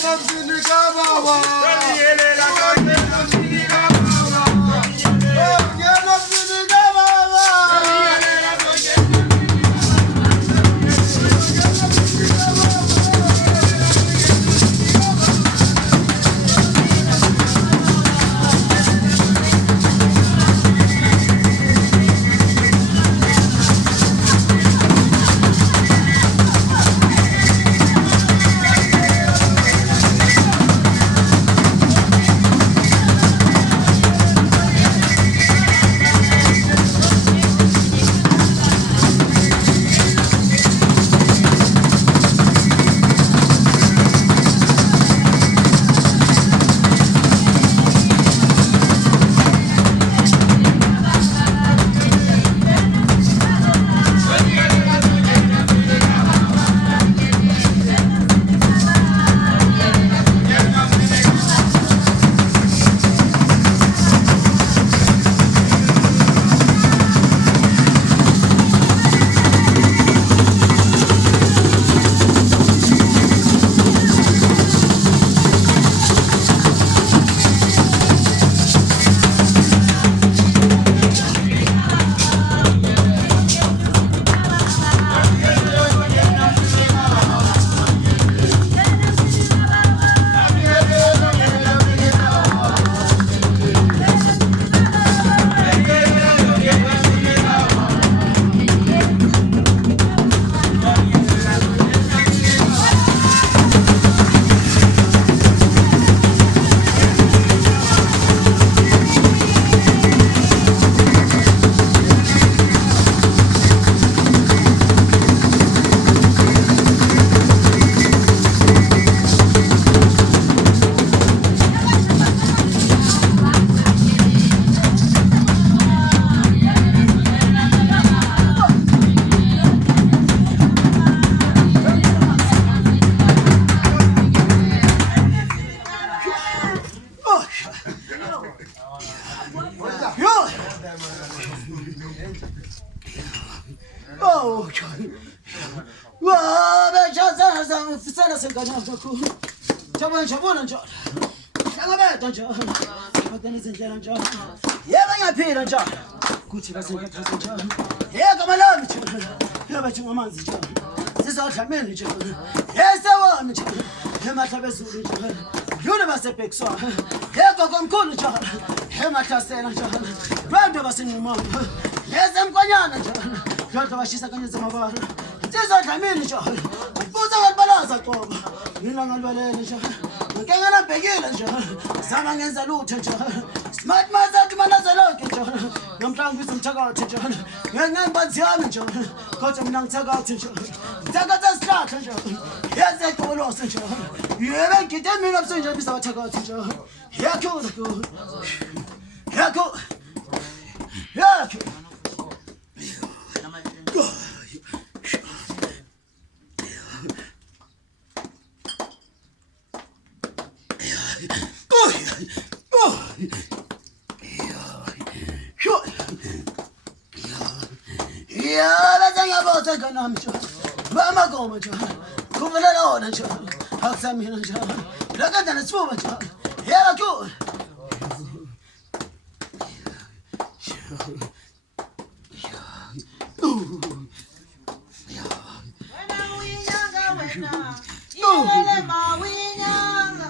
Oh, wow, sana senganya zaku. Chabona njalo. Hlangabeda njalo. Badani zindlela njalo. Yeba ngiyaphila njalo. Kuthi basenkathaza njalo. Yeka malami njalo. Yeba nje ngamanzi njalo. Sizodlamela njalo. Yesewona njalo. Ematha bezulu njalo. Yule basebhekiswa. Yeka komkhulu njalo. Emathasela njalo. Bantu basenqumana. Yezemkwanyana njalo. Yodwa bashisa kanye zemabala. Sizodlamela njalo. Futhi ngalibalaza qoba. Yina ngalibalela njalo. Ngeke nabhekile njalo. Zama ngenza lutho njalo. Smart mazathi manaza lonke njalo. Namhlanje izimthakathi njalo. Ngengembanzi yami njalo. Kodwa mina ngithakathi njalo. Ngithakatha sihlahla njalo. Yeze qolose njalo. Yebe ngide mina busenje bisa bathakathi njalo. Yakho. Yakho. Yakho. Ya bazangabotha kanami njalo. Bamagoma njalo. Kuvelela ona njalo. Akusamina njalo. Lakanda nesifuba njalo. Yakho. Wena uyinyanga wena. Yele mawinyanga.